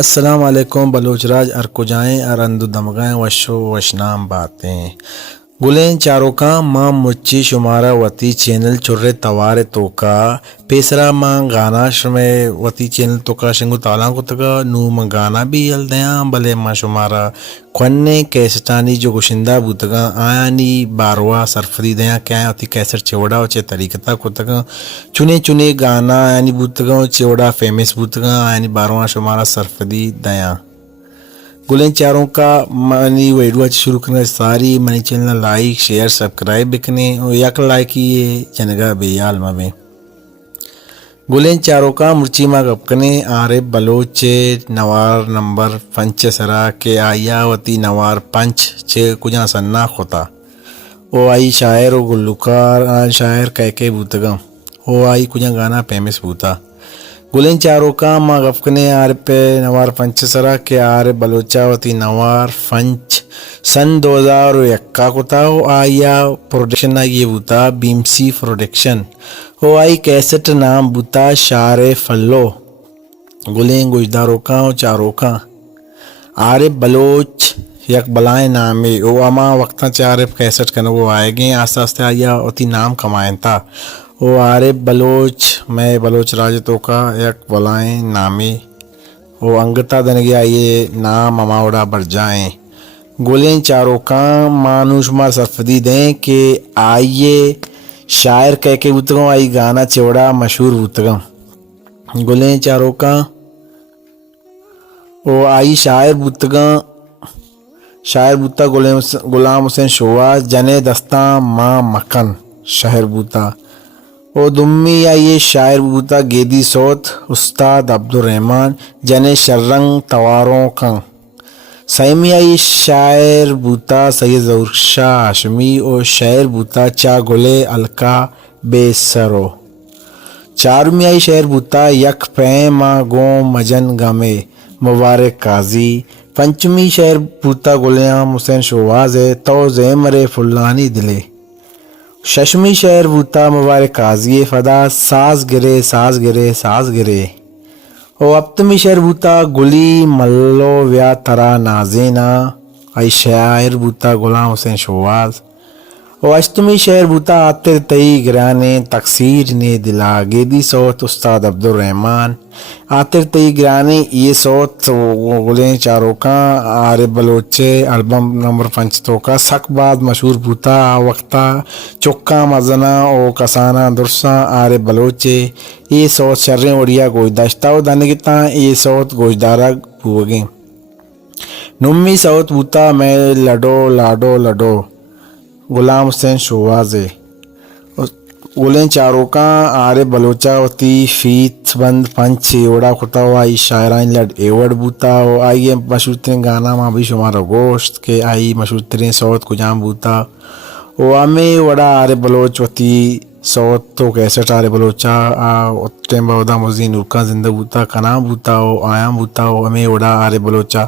السلام علیکم بلوچ راج ارکوجائیں ارندو دمگائیں وشو وشنام باتیں گلیں چاروکاں ماں مچی شمارا وتی چینل چرے توارے توکا پیسرا ماں گانا شمے وتی چینل توکا شنگو تالاں کو تگا نو ماں گانا بھی یل دیاں بلے ماں شمارا کھونے کیسٹانی جو گشندہ بوتگا آیانی باروا سرفری دیاں کیا وتی کیسٹ چوڑا وچے طریقتا کو تگا چنے گانا یعنی بوتگا چوڑا فیمس بوتگا یعنی بارواں شمارا سرفری دیاں گلیں چاروں کا منی ویڈیو شروع کرنے ساری منی چینل لائک شیئر سبسکرائب بکنے اور یک لائک یہ جنگا بیال میں گلیں چاروں کا مرچی ما گپکنے آرے بلوچ نوار نمبر پنچ سرا کے آیا وتی نوار پنچ چھ کجا سننا خوتا او آئی شاعر و گلوکار شاعر کہکے بوتگا او آئی کجا گانا فیمس بوتا گلیں چاروں کا ما گفکنے آر پہ نوار پنچ سرا کے آر بلوچا وتی نوار پنچ سن 2001 کو تا او آیا پروڈکشن یہ بوتا BMC پروڈکشن او آئی کیسٹ نام بوتا شار فلو گلیں گوشداروں کا چاروں کا آر بلوچ یک بلائیں نامی او اما وقتا چارے کیسٹ کنا وہ آئے گئے آستے آستے آیا وتی نام کمائن تا او آرے بلوچ میں بلوچ راجتوں کا یک بلائیں نامی او انگتا دنگی آئیے نام اماوڑا بڑھ جائیں گولیں چاروں کا مانوش ما سرفدی دیں کہ آئیے شاعر کہہ کے بوتگاں آئی گانا چوڑا مشہور بوتگاں گولیں چاروں کا او آئی شاعر بوتگاں شاعر بوتا غلام حسین شواز جنے دستاں ماں مکن شہر بوتا او دمی آئیے شاعر بوتا گیدی صوت استاد عبدالرحمن جنے شرنگ تواروں کن سیمی آئی شاعر بوتا سید ظہور شاہ ہاشمی او شاعر بوتا چا گلے الکا بے سرو چارمی آئی شاعر بوتا یک پیما گو مجن گمے مبارک قاضی پنچمی شاعر بوتا غلام حسین شواز ہے تو زیمرے فلانی دلے ششمی شاعر بوتا مبارک قاضی فدا ساز گرے او ہفتمی شاعر بوتا گلی ملو ویا ترا نازینا ای شاعر بوتا غلام حسین شواز او اشتمی شاعر بوتا آتر تئی گرانے تقصیر نے دلا گیدی صوت استاد عبدالرحمن آتر تئی گرانے یہ صوت گلیں چاروں کا آر بلوچے البم نمبر 5 تو کا سک بعد مشہور بوتا وقتا چکا مزنا او کسانا درسا آر بلوچے یہ صوت شریں اڑیا گوشداشتا و دانگتا یہ صوت گوشدارا بوگیں نمی صوت بوتا میں لڈو غلام حسین شواز گلیں چاروں کا آرے بلوچا وتی فیت بند پنچ اوڑا کھتا ہوا آئی شاعران لڈ ایوڑ بوتا او آئیے مشہور ترین گانا ماں بھی شمارا گوشت کے آئی مشہور ترین صوت کجام بوتا او ہمیں وڑا آرے بلوچ وتی صوت تو کیسٹ آرے بلوچا ٹیم باودا مزین نورکا زندہ بوتا کنام بوتا او آیام بوتا او ہمیں وڑا آرے بلوچا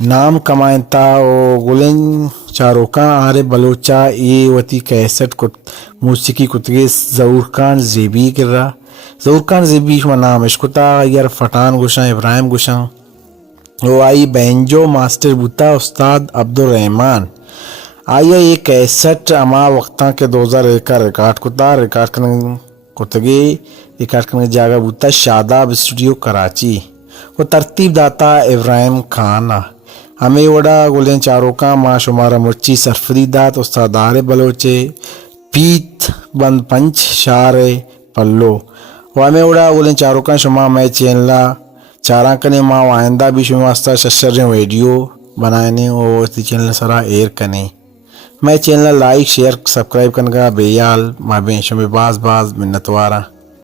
نام کمائن تا او گلیں چاروں کا آرے بلوچا یہ وتی کیسٹ کو موسیقی کتگے ظہور خان زیبی کر رہا ظہور خان زیبی شما نام اشکتا یار پٹھان گوشاں ابراہیم گوشاں او آئی بینجو ماسٹر بوتا استاد عبدالرحمن آیا یہ کیسٹ اما وقتاں کے 2001 کا ریکارڈ کرنے کتگے ریکارڈ کرنے جاگا بوتا شاداب اسٹوڈیو کراچی وہ ترتیب داتا ابراہیم خان ہمیں وڑا گلیں چاروں کا ماں شمارا مرچی سرفری دات استاد آرے بلوچے پیت بند پنچ شار پلو و ہمیں وڑا گلیں چاروں کا شما میں چینلا چاراں کنے ماں آئندہ بھی شما واسطہ ششر ویڈیو بنائنے او اسی چینل سرا ایئر کنے میں چینل لائک شیئر سبسکرائب کرنے کا بیال ماں بین شما باز منتوارا